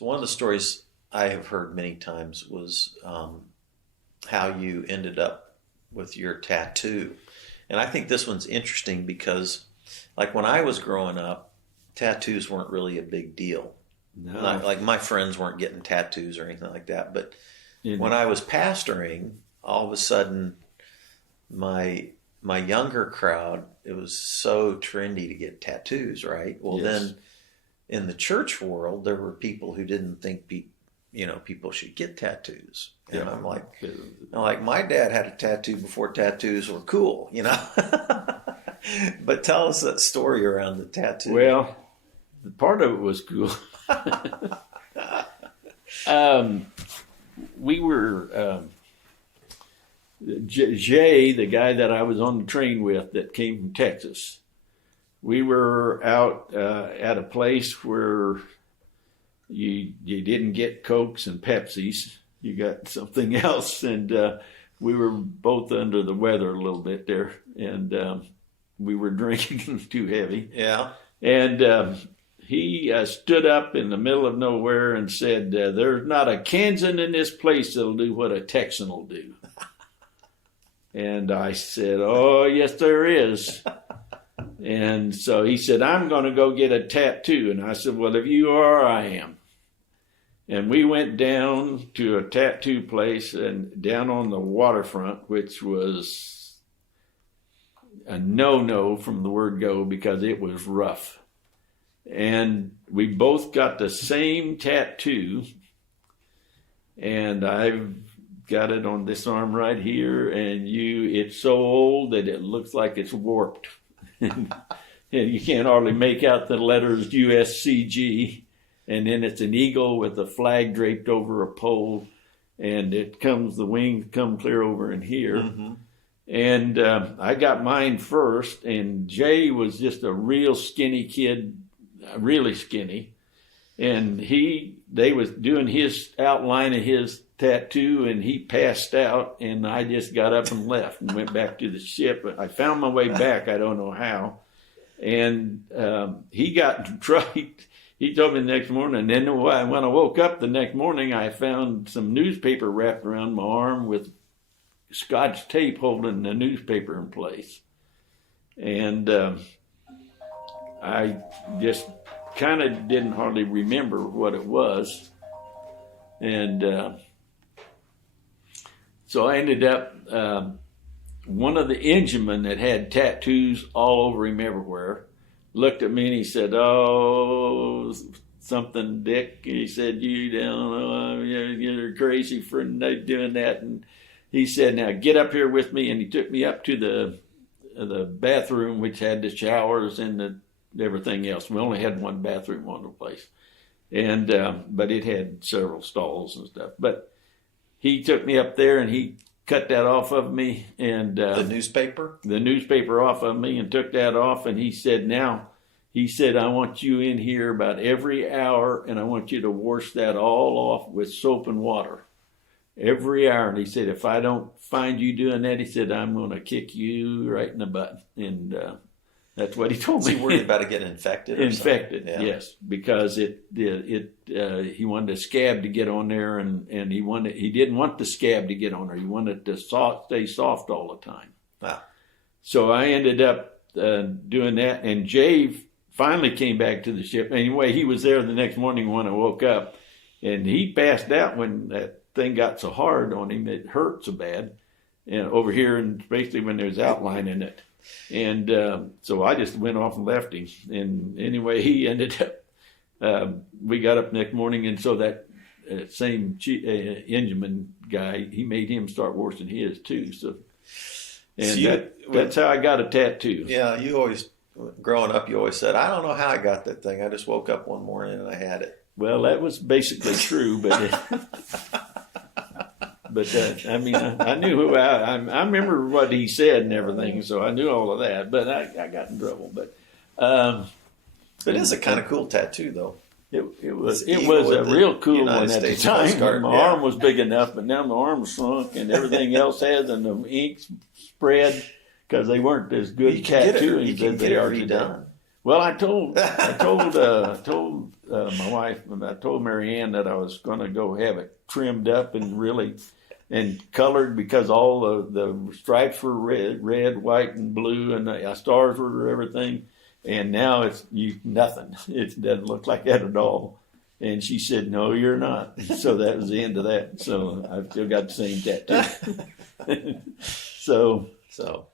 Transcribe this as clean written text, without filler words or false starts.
So one of the stories I have heard many times was how you ended up with your tattoo. And I think this one's interesting because, like, when I was growing up, tattoos weren't really a big deal. No. Like my friends weren't getting tattoos or anything like that. But You know, when I was pastoring, all of a sudden, my younger crowd, it was so trendy to get tattoos, right? Well, Yes. then in the church world, there were people who didn't think people should get tattoos. And Yeah. I'm like, my dad had a tattoo before tattoos were cool, But tell us that story around the tattoo. Well, part of it was cool. We were Jay, the guy that I was on the train with that came from Texas. We were out at a place where you didn't get Cokes and Pepsis. You got something else, and we were both under the weather a little bit there, and we were drinking too heavy. Yeah. And he stood up in the middle of nowhere and said, "There's not a Kansan in this place that'll do what a Texan will do." And I said, "Oh, yes, there is." And so he said, "I'm going to go get a tattoo." And I said, "Well, if you are, I am." And we went down to a tattoo place and down on the waterfront, which was a no-no from the word go because it was rough. And we both got the same tattoo. And I've got it on this arm right here. And it's so old that it looks like it's warped. And you can't hardly make out the letters USCG. And then it's an eagle with a flag draped over a pole, and the wings come clear over in here. Mm-hmm. And I got mine first, and Jay was just a real skinny kid, really skinny. And they was doing his outline of his tattoo, and he passed out, and I just got up and left and went back to the ship. I found my way back, I don't know how. And he got in trouble. He told me the next morning, and then when I woke up the next morning, I found some newspaper wrapped around my arm with Scotch tape holding the newspaper in place. And I just kind of didn't hardly remember what it was. And so I ended up, one of the enginemen that had tattoos all over him everywhere looked at me and he said, "Oh, something, Dick." He said, "You don't know, you're crazy for doing that." And he said, "Now get up here with me." And he took me up to the bathroom, which had the showers and everything else. We only had one bathroom on the place, and but it had several stalls and stuff. But he took me up there and he cut that off of me, and the newspaper off of me, and took that off. And he said, "I want you in here about every hour, and I want you to wash that all off with soap and water every hour." And he said, "If I don't find you doing that," he said, "I'm going to kick you right in the butt." And that's what he told me. Was he worried about it getting infected? Infected, yeah. Yes, because he wanted a scab to get on there, and he didn't want the scab to get on there. He wanted it to stay soft all the time. Wow. So I ended up doing that, and Jay finally came back to the ship. Anyway, he was there the next morning when I woke up, and he passed out when that thing got so hard on him it hurt so bad, and over here, and basically when there's outline in it. And so I just went off and left him. And anyway, he ended up, we got up next morning, and so that same engineman guy, he made him start washing his too. So, and that's how I got a tattoo. Yeah, you always, growing up, you always said, "I don't know how I got that thing. I just woke up one morning and I had it." Well, that was basically true, but I mean, I knew who I remember what he said and everything, so I knew all of that. But I got in trouble. But it is a kind of cool tattoo, though. It was a real cool one at the time. My arm was big enough, but now my arm's shrunk and everything else has, and the ink spread because they weren't as good tattooing as they are today. Well, I told my wife, I told Mary Ann that I was going to go have it trimmed up and colored, because all the stripes were red, white, and blue, and the stars were everything. And now it's nothing. It doesn't look like that at all. And she said, "No, you're not." So that was the end of that. So I've still got the same tattoo. So